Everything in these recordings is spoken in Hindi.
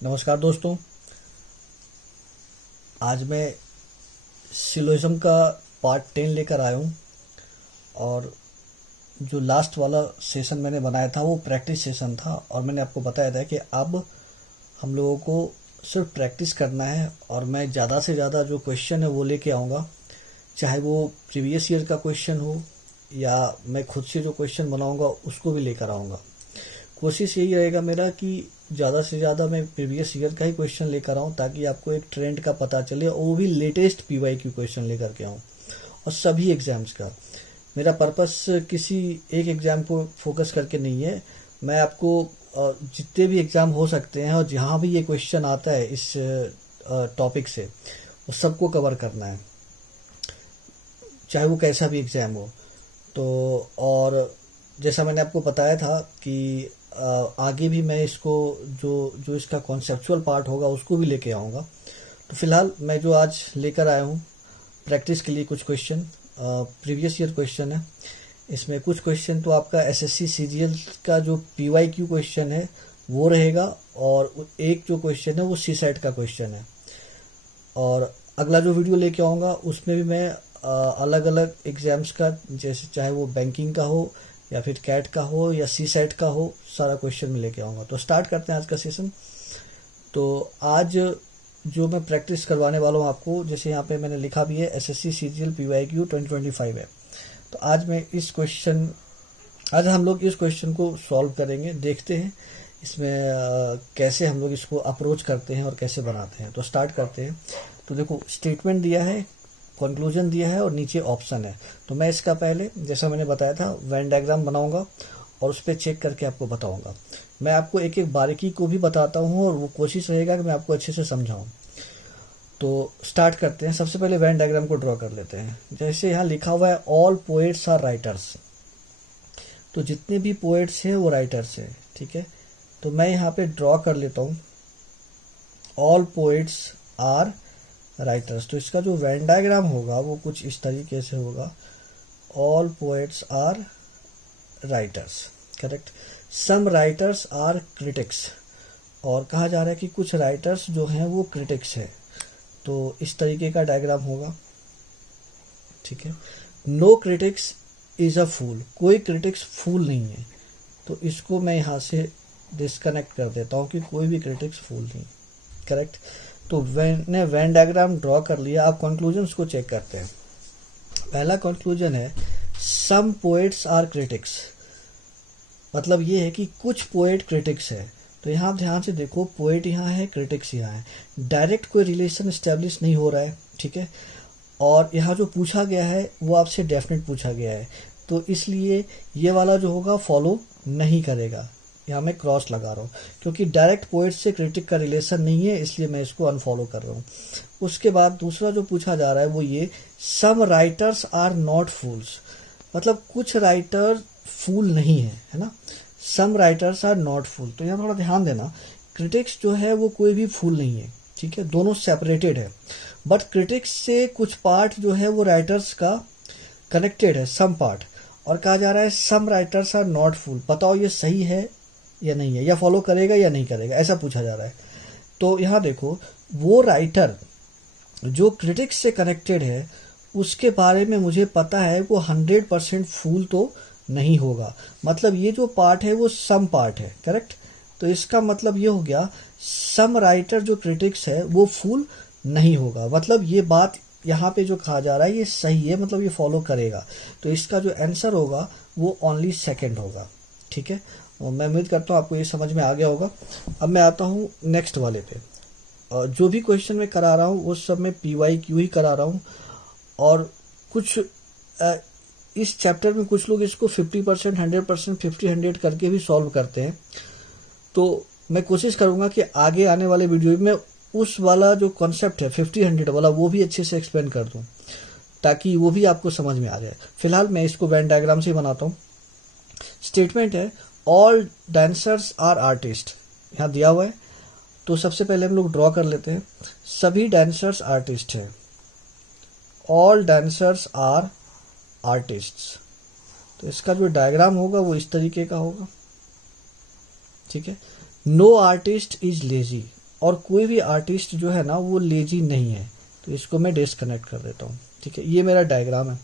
नमस्कार दोस्तों। आज मैं सिलोइज्म का पार्ट 10 लेकर आया हूँ। और जो लास्ट वाला सेशन मैंने बनाया था वो प्रैक्टिस सेशन था, और मैंने आपको बताया था कि अब हम लोगों को सिर्फ प्रैक्टिस करना है, और मैं ज़्यादा से ज़्यादा जो क्वेश्चन है वो लेके आऊँगा, चाहे वो प्रीवियस ईयर का क्वेश्चन हो या मैं खुद से जो क्वेश्चन बनाऊँगा उसको भी लेकर आऊँगा। कोशिश यही रहेगा मेरा कि ज़्यादा से ज़्यादा मैं प्रीवियस ईयर का ही क्वेश्चन लेकर आऊँ, ताकि आपको एक ट्रेंड का पता चले, और वो भी लेटेस्ट पीवाईक्यू क्वेश्चन लेकर के आऊँ, और सभी एग्ज़ाम्स का। मेरा पर्पस किसी एक एग्ज़ाम को फोकस करके नहीं है। मैं आपको जितने भी एग्ज़ाम हो सकते हैं और जहाँ भी ये क्वेश्चन आता है इस टॉपिक से, वो सबको कवर करना है, चाहे वो कैसा भी एग्ज़ाम हो। तो और जैसा मैंने आपको बताया था कि आगे भी मैं इसको जो जो इसका कॉन्सेप्चुअल पार्ट होगा उसको भी लेके आऊँगा। तो फिलहाल मैं जो आज लेकर आया हूँ प्रैक्टिस के लिए कुछ क्वेश्चन, प्रीवियस ईयर क्वेश्चन है। इसमें कुछ क्वेश्चन तो आपका एसएससी सीजीएल का जो पीवाईक्यू क्वेश्चन है वो रहेगा, और एक जो क्वेश्चन है वो सी सेट का क्वेश्चन है। और अगला जो वीडियो लेके आऊँगा उसमें भी मैं अलग अलग एग्ज़ाम्स का, जैसे चाहे वो बैंकिंग का हो या फिर कैट का हो या सी सेट का हो, सारा क्वेश्चन में लेके आऊँगा। तो स्टार्ट करते हैं आज का सेशन। तो आज जो मैं प्रैक्टिस करवाने वाला हूँ आपको, जैसे यहाँ पे मैंने लिखा भी है एसएससी सीजीएल पीवाईक्यू 2025 है। तो आज हम लोग इस क्वेश्चन को सॉल्व करेंगे। देखते हैं इसमें कैसे हम लोग इसको अप्रोच करते हैं और कैसे बनाते हैं। तो स्टार्ट करते हैं। तो देखो, स्टेटमेंट दिया है, कंक्लूजन दिया है और नीचे ऑप्शन है। तो मैं इसका पहले, जैसा मैंने बताया था, वेन डायग्राम बनाऊंगा और उस पर चेक करके आपको बताऊंगा। मैं आपको एक एक बारीकी को भी बताता हूँ, और वो कोशिश रहेगा कि मैं आपको अच्छे से समझाऊँ। तो स्टार्ट करते हैं। सबसे पहले वेन डायग्राम को ड्रॉ कर लेते हैं। जैसे यहाँ लिखा हुआ है ऑल पोएट्स आर राइटर्स, तो जितने भी पोएट्स हैं वो राइटर्स हैं, ठीक है। तो मैं यहाँ पे ड्रॉ कर लेता हूँ ऑल पोएट्स आर राइटर्स। तो इसका जो वेन डायग्राम होगा वो कुछ इस तरीके से होगा, all poets are writers, correct. Some writers are critics, और कहा जा रहा है कि कुछ राइटर्स जो हैं वो क्रिटिक्स हैं। तो इस तरीके का डायग्राम होगा, ठीक है। नो क्रिटिक्स इज अ फूल, कोई क्रिटिक्स फूल नहीं है। तो इसको मैं यहाँ से डिस्कनेक्ट कर देता हूँ कि कोई भी क्रिटिक्स फूल नहीं, करेक्ट। तो मैंने वेन डायग्राम ड्रॉ कर लिया। आप कंक्लूजन्स को चेक करते हैं। पहला कंक्लूजन है सम पोएट्स आर क्रिटिक्स, मतलब ये है कि कुछ पोएट क्रिटिक्स है। तो यहाँ आप ध्यान से देखो, पोएट यहाँ है, क्रिटिक्स यहाँ है, डायरेक्ट कोई रिलेशन एस्टेब्लिश नहीं हो रहा है, ठीक है। और यहाँ जो पूछा गया है वो आपसे डेफिनेट पूछा गया है, तो इसलिए ये वाला जो होगा फॉलो नहीं करेगा। यहाँ मैं क्रॉस लगा रहा हूँ, क्योंकि डायरेक्ट पोएट से क्रिटिक का रिलेशन नहीं है, इसलिए मैं इसको अनफॉलो कर रहा हूँ। उसके बाद दूसरा जो पूछा जा रहा है वो ये, सम राइटर्स आर नॉट फूल्स, मतलब कुछ राइटर फूल नहीं है ना। सम राइटर्स आर नॉट फूल, तो यहाँ थोड़ा ध्यान देना, क्रिटिक्स जो है वो कोई भी फूल नहीं है, ठीक है, दोनों सेपरेटेड है। बट क्रिटिक्स से कुछ पार्ट जो है वो राइटर्स का कनेक्टेड है, सम पार्ट। और कहा जा रहा है सम राइटर्स आर नॉट फूल, बताओ ये सही है या नहीं है, या फॉलो करेगा या नहीं करेगा, ऐसा पूछा जा रहा है। तो यहाँ देखो, वो राइटर जो क्रिटिक्स से कनेक्टेड है उसके बारे में मुझे पता है वो 100% फूल तो नहीं होगा, मतलब ये जो पार्ट है वो सम पार्ट है, करेक्ट। तो इसका मतलब ये हो गया सम राइटर जो क्रिटिक्स है वो फूल नहीं होगा, मतलब ये बात यहाँ पे जो कहा जा रहा है ये सही है, मतलब ये फॉलो करेगा। तो इसका जो आंसर होगा वो ओनली सेकंड होगा, ठीक है। और मैं उम्मीद करता हूँ आपको ये समझ में आ गया होगा। अब मैं आता हूँ नेक्स्ट वाले पे। जो भी क्वेश्चन मैं करा रहा हूँ वो सब मैं पीवाईक्यू ही करा रहा हूँ, और कुछ इस चैप्टर में कुछ लोग इसको 50%, 100%, 50-100 करके भी सॉल्व करते हैं। तो मैं कोशिश करूँगा कि आगे आने वाले वीडियो में उस वाला जो कॉन्सेप्ट है 50-100 वाला वो भी अच्छे से एक्सप्लेन कर दूँ, ताकि वो भी आपको समझ में आ जाए। फिलहाल मैं इसको वेन डायग्राम से बनाता हूँ। स्टेटमेंट है ऑल डांसर्स आर आर्टिस्ट, यहाँ दिया हुआ है। तो सबसे पहले हम लोग ड्रॉ कर लेते हैं, सभी डांसर्स आर्टिस्ट हैं, ऑल डांसर्स आर आर्टिस्ट्स। तो इसका जो डायग्राम होगा वो इस तरीके का होगा, ठीक है। नो आर्टिस्ट इज लेजी, और कोई भी आर्टिस्ट जो है ना वो लेजी नहीं है। तो इसको मैं डिस्कनेक्ट कर देता हूँ, ठीक है। ये मेरा डायग्राम है।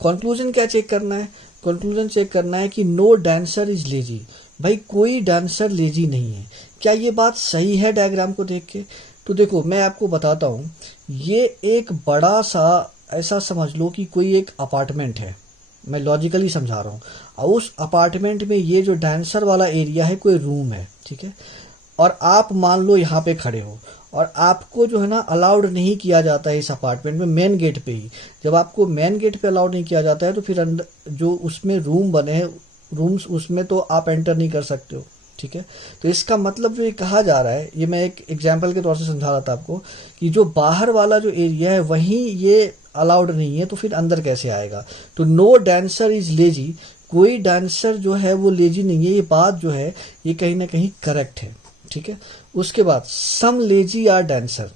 कंक्लूजन क्या चेक करना है? कंक्लूजन चेक करना है कि नो डांसर इज लेजी। भाई कोई डांसर लेजी नहीं है। क्या ये बात सही है डायग्राम को देख के? तो देखो मैं आपको बताता हूँ, ये एक बड़ा सा ऐसा समझ लो कि कोई एक अपार्टमेंट है, मैं लॉजिकली समझा रहा हूँ। और उस अपार्टमेंट में ये जो डांसर वाला एरिया है कोई रूम है, ठीक है। और आप मान लो यहाँ पे खड़े हो और आपको जो है ना अलाउड नहीं किया जाता है इस अपार्टमेंट में, मेन गेट पे ही। जब आपको मेन गेट पे अलाउड नहीं किया जाता है तो फिर अंदर जो उसमें रूम बने हैं, रूम्स, उसमें तो आप एंटर नहीं कर सकते हो, ठीक है। तो इसका मतलब जो ये कहा जा रहा है, ये मैं एक एग्जाम्पल के तौर से समझा रहा था आपको, कि जो बाहर वाला जो एरिया है वहीं ये अलाउड नहीं है, तो फिर अंदर कैसे आएगा? तो नो डांसर इज लेजी, कोई डांसर जो है वो लेजी नहीं है, ये बात जो है ये कहीं ना कहीं करेक्ट है, ठीक है। उसके बाद some lazy are dancer,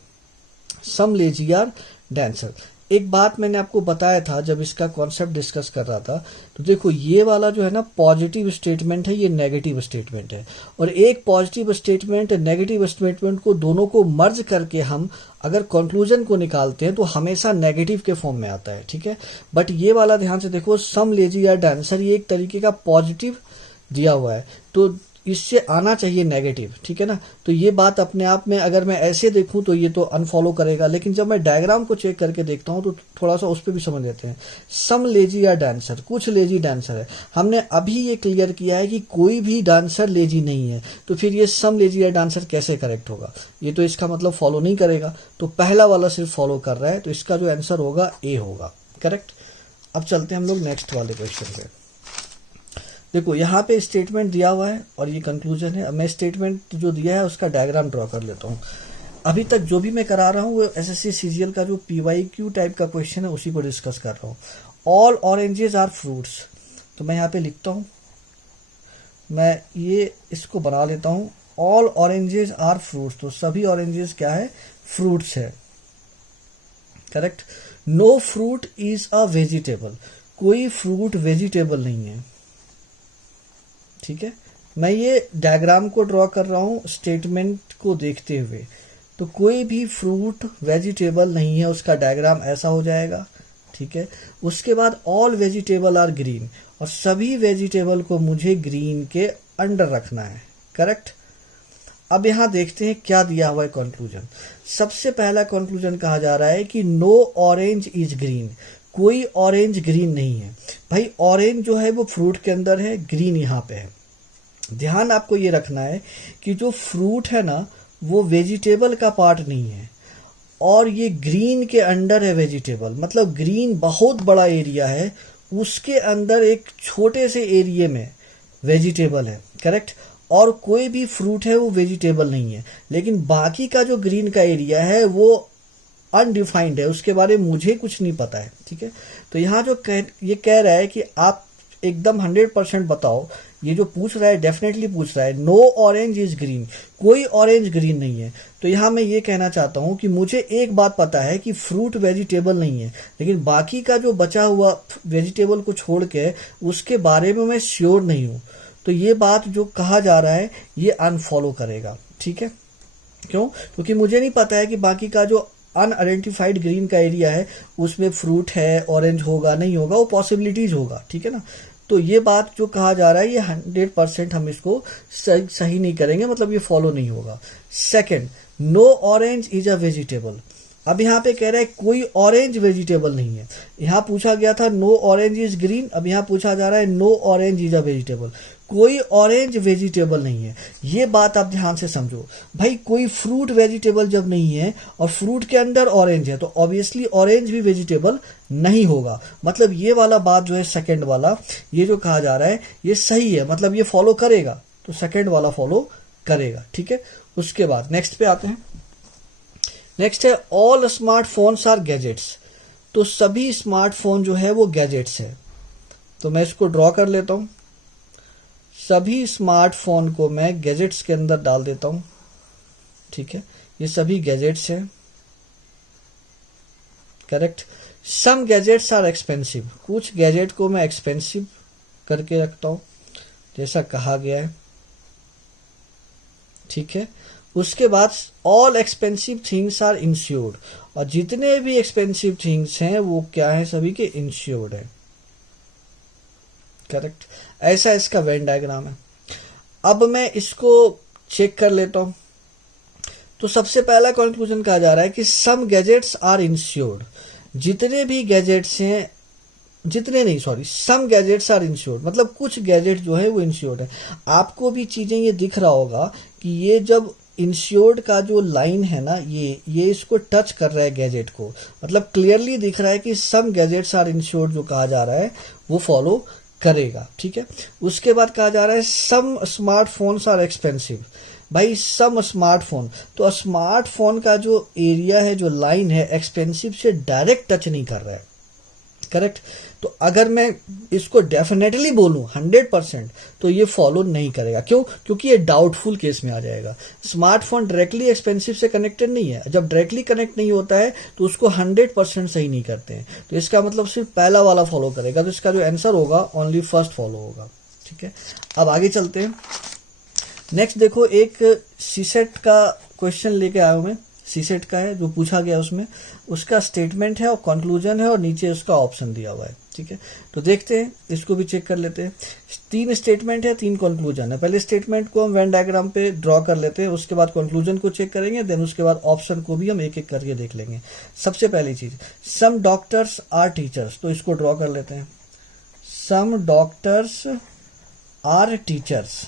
some lazy are dancer. एक बात मैंने आपको बताया था जब इसका कॉन्सेप्ट डिस्कस कर रहा था, तो देखो ये वाला जो है ना पॉजिटिव स्टेटमेंट है, ये नेगेटिव स्टेटमेंट है। और एक पॉजिटिव स्टेटमेंट नेगेटिव स्टेटमेंट को दोनों को मर्ज करके हम अगर कंक्लूजन को निकालते हैं तो हमेशा नेगेटिव के फॉर्म में आता है, ठीक है। बट ये वाला ध्यान से देखो, सम लेजी या डांसर, ये एक तरीके का पॉजिटिव दिया हुआ है, तो इससे आना चाहिए नेगेटिव, ठीक है ना। तो ये बात अपने आप में अगर मैं ऐसे देखूं तो ये तो अनफॉलो करेगा, लेकिन जब मैं डायग्राम को चेक करके देखता हूं तो थोड़ा सा उस पर भी समझ लेते हैं। सम लेजी या डांसर, कुछ लेजी डांसर है। हमने अभी ये क्लियर किया है कि कोई भी डांसर लेजी नहीं है, तो फिर ये सम लेजी या डांसर कैसे करेक्ट होगा? ये तो इसका मतलब फॉलो नहीं करेगा, तो पहला वाला सिर्फ फॉलो कर रहा है, तो इसका जो आंसर होगा ए होगा, करेक्ट। अब चलते हैं हम लोग नेक्स्ट वाले क्वेश्चन पे। देखो यहाँ पे स्टेटमेंट दिया हुआ है और ये कंक्लूजन है। अब मैं स्टेटमेंट जो दिया है उसका डायग्राम ड्रॉ कर लेता हूँ। अभी तक जो भी मैं करा रहा हूँ वो एसएससी सीजीएल का जो पीवाईक्यू टाइप का क्वेश्चन है उसी को डिस्कस कर रहा हूँ। ऑल ऑरेंजेस आर फ्रूट्स, तो मैं यहाँ पे लिखता हूँ, मैं ये इसको बना लेता हूँ, ऑल ऑरेंजेस आर फ्रूट्स, तो सभी ऑरेंजेस क्या है? फ्रूट्स है, correct. No fruit is a vegetable, कोई फ्रूट वेजिटेबल नहीं है, ठीक है। मैं ये डायग्राम को ड्रॉ कर रहा हूं स्टेटमेंट को देखते हुए, तो कोई भी फ्रूट वेजिटेबल नहीं है, उसका डायग्राम ऐसा हो जाएगा, ठीक है। उसके बाद ऑल वेजिटेबल आर ग्रीन, और सभी वेजिटेबल को मुझे ग्रीन के अंडर रखना है, करेक्ट। अब यहां देखते हैं क्या दिया हुआ है कंक्लूजन। सबसे पहला कंक्लूजन कहा जा रहा है कि नो ऑरेंज इज ग्रीन, कोई ऑरेंज ग्रीन नहीं है। भाई ऑरेंज जो है वो फ्रूट के अंदर है, ग्रीन यहाँ पे है। ध्यान आपको ये रखना है कि जो फ्रूट है ना वो वेजिटेबल का पार्ट नहीं है, और ये ग्रीन के अंडर है वेजिटेबल, मतलब ग्रीन बहुत बड़ा एरिया है, उसके अंदर एक छोटे से एरिया में वेजिटेबल है, करेक्ट। और कोई भी फ्रूट है वो वेजिटेबल नहीं है, लेकिन बाकी का जो ग्रीन का एरिया है वो अनडिफाइंड है, उसके बारे में मुझे कुछ नहीं पता है, ठीक है। तो यहाँ जो ये कह रहा है कि आप एकदम 100% बताओ, ये जो पूछ रहा है डेफिनेटली पूछ रहा है नो ऑरेंज इज ग्रीन, कोई ऑरेंज ग्रीन नहीं है। तो यहाँ मैं ये कहना चाहता हूँ कि मुझे एक बात पता है कि फ्रूट वेजिटेबल नहीं है, लेकिन बाकी का जो बचा हुआ वेजिटेबल को छोड़ के उसके बारे में मैं श्योर नहीं हूँ। तो ये बात जो कहा जा रहा है ये अनफॉलो करेगा, ठीक है। क्यों? क्योंकि मुझे नहीं पता है कि बाकी का जो अनआइडेंटिफाइड ग्रीन का एरिया है उसमें फ्रूट है, ऑरेंज होगा नहीं होगा, वो पॉसिबिलिटीज होगा, ठीक है ना। तो ये बात जो कहा जा रहा है ये 100% हम इसको सही नहीं करेंगे, मतलब ये फॉलो नहीं होगा। Second, no orange is a vegetable. अब यहाँ पे कह रहा है कोई ऑरेंज वेजिटेबल नहीं है। यहाँ पूछा गया था नो ऑरेंज इज ग्रीन, अब यहाँ पूछा जा रहा है no orange is a vegetable, कोई ऑरेंज वेजिटेबल नहीं है। ये बात आप ध्यान से समझो। भाई कोई फ्रूट वेजिटेबल जब नहीं है और फ्रूट के अंदर ऑरेंज है तो ऑब्वियसली ऑरेंज भी वेजिटेबल नहीं होगा। मतलब ये वाला बात जो है सेकंड वाला, ये जो कहा जा रहा है ये सही है, मतलब ये फॉलो करेगा, तो सेकंड वाला फॉलो करेगा, ठीक है। उसके बाद नेक्स्ट पे आते हैं। नेक्स्ट है ऑल स्मार्टफोन्स आर गैजेट्स, तो सभी स्मार्टफोन जो है वो गैजेट्स है। तो मैं इसको ड्रॉ कर लेता हूं, सभी स्मार्टफोन को मैं गैजेट्स के अंदर डाल देता हूं, ठीक है। ये सभी गैजेट्स हैं, correct. Some gadgets are expensive, कुछ गैजेट को मैं एक्सपेंसिव करके रखता हूं जैसा कहा गया है, ठीक है। उसके बाद all expensive things are insured, और जितने भी एक्सपेंसिव थिंग्स हैं वो क्या है, सभी के इंश्योर्ड है। करेक्ट, ऐसा इसका वेन डायग्राम है। अब मैं इसको चेक कर लेता हूं। तो सबसे पहला कंक्लूजन कहा जा रहा है कि सम गैजेट्स आर इंश्योर्ड, जितने भी गैजेट्स हैं, जितने नहीं sorry some gadgets are insured, मतलब कुछ गैजेट जो है वो इंश्योर्ड है। आपको भी चीजें ये दिख रहा होगा कि ये जब इंश्योर्ड का जो लाइन है ना, ये इसको टच कर रहा है गैजेट को, मतलब क्लियरली दिख रहा है कि सम गैजेट्स आर इंश्योर्ड जो कहा जा रहा है वो फॉलो करेगा। ठीक है, उसके बाद कहा जा रहा है सम स्मार्टफोन्स आर एक्सपेंसिव। भाई सम स्मार्टफोन, तो स्मार्टफोन का जो एरिया है, जो लाइन है, एक्सपेंसिव से डायरेक्ट टच नहीं कर रहा है। करेक्ट, तो अगर मैं इसको डेफिनेटली बोलूं 100%, तो ये फॉलो नहीं करेगा। क्यों? क्योंकि ये डाउटफुल केस में आ जाएगा। स्मार्टफोन डायरेक्टली एक्सपेंसिव से कनेक्टेड नहीं है, जब डायरेक्टली कनेक्ट नहीं होता है तो उसको 100% सही नहीं करते हैं, तो इसका मतलब सिर्फ पहला वाला फॉलो करेगा, तो इसका जो आंसर होगा ओनली फर्स्ट फॉलो होगा। ठीक है, अब आगे चलते हैं। नेक्स्ट देखो, एक सीसेट का क्वेश्चन लेके आया हूं मैं, सीसेट का है जो पूछा गया, उसमें उसका स्टेटमेंट है और कंक्लूजन है और नीचे उसका ऑप्शन दिया हुआ है। ठीक है, तो देखते हैं, इसको भी चेक कर लेते हैं। 3 स्टेटमेंट है, 3 कंक्लूजन है। पहले स्टेटमेंट को हम वेन डायग्राम पे ड्रॉ कर लेते हैं, उसके बाद कंक्लूजन को चेक करेंगे, देन उसके बाद ऑप्शन को भी हम एक एक करके देख लेंगे। सबसे पहली चीज, सम डॉक्टर्स आर टीचर्स, तो इसको ड्रॉ कर लेते हैं। Some doctors are teachers,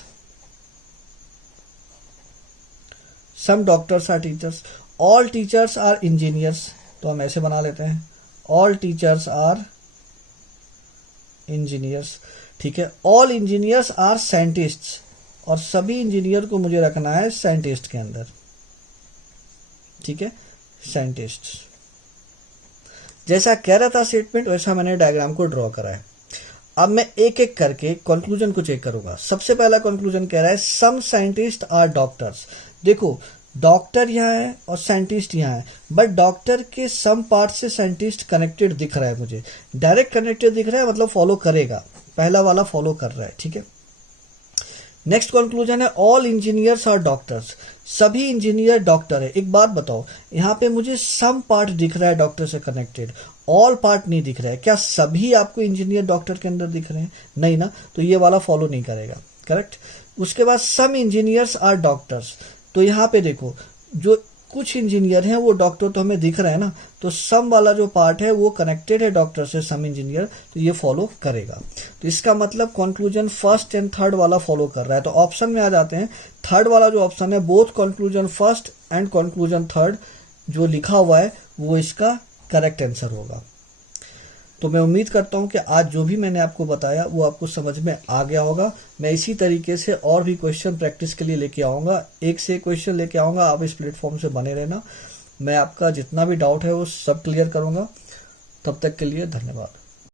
some doctors are teachers, all teachers are engineers, तो हम ऐसे बना लेते हैं, ऑल टीचर्स आर इंजीनियर्स। ठीक है, ऑल इंजीनियर्स आर साइंटिस्ट्स, और सभी इंजीनियर को मुझे रखना है साइंटिस्ट के अंदर। ठीक है, साइंटिस्ट्स। जैसा कह रहा था स्टेटमेंट, वैसा मैंने डायग्राम को ड्रॉ करा है। अब मैं एक एक करके कंक्लूजन को चेक करूंगा। सबसे पहला कंक्लूजन कह रहा है सम साइंटिस्ट आर डॉक्टर्स। देखो, डॉक्टर यहाँ है और साइंटिस्ट यहाँ है, बट डॉक्टर के सम पार्ट से साइंटिस्ट कनेक्टेड दिख रहा है, मुझे डायरेक्ट कनेक्टेड दिख रहा है, मतलब फॉलो करेगा, पहला वाला फॉलो कर रहा है। ठीक है, नेक्स्ट कंक्लूजन है ऑल इंजीनियर्स आर डॉक्टर्स, सभी इंजीनियर डॉक्टर है। एक बात बताओ, यहाँ पे मुझे सम पार्ट दिख रहा है डॉक्टर से कनेक्टेड, ऑल पार्ट नहीं दिख रहा है। क्या सभी आपको इंजीनियर डॉक्टर के अंदर दिख रहे हैं? नहीं ना, तो ये वाला फॉलो नहीं करेगा। करेक्ट, उसके बाद सम इंजीनियर्स आर डॉक्टर्स, तो यहाँ पे देखो, जो कुछ इंजीनियर हैं वो डॉक्टर तो हमें दिख रहे हैं ना, तो सम वाला जो पार्ट है वो कनेक्टेड है डॉक्टर से, सम इंजीनियर, तो ये फॉलो करेगा। तो इसका मतलब कंक्लूजन फर्स्ट एंड थर्ड वाला फॉलो कर रहा है। तो ऑप्शन में आ जाते हैं, थर्ड वाला जो ऑप्शन है, both conclusion first and conclusion third जो लिखा हुआ है वो इसका करेक्ट आंसर होगा। तो मैं उम्मीद करता हूं कि आज जो भी मैंने आपको बताया वो आपको समझ में आ गया होगा। मैं इसी तरीके से और भी क्वेश्चन प्रैक्टिस के लिए लेके आऊंगा, एक से एक क्वेश्चन लेके आऊंगा। आप इस प्लेटफॉर्म से बने रहना, मैं आपका जितना भी डाउट है वो सब क्लियर करूंगा। तब तक के लिए धन्यवाद।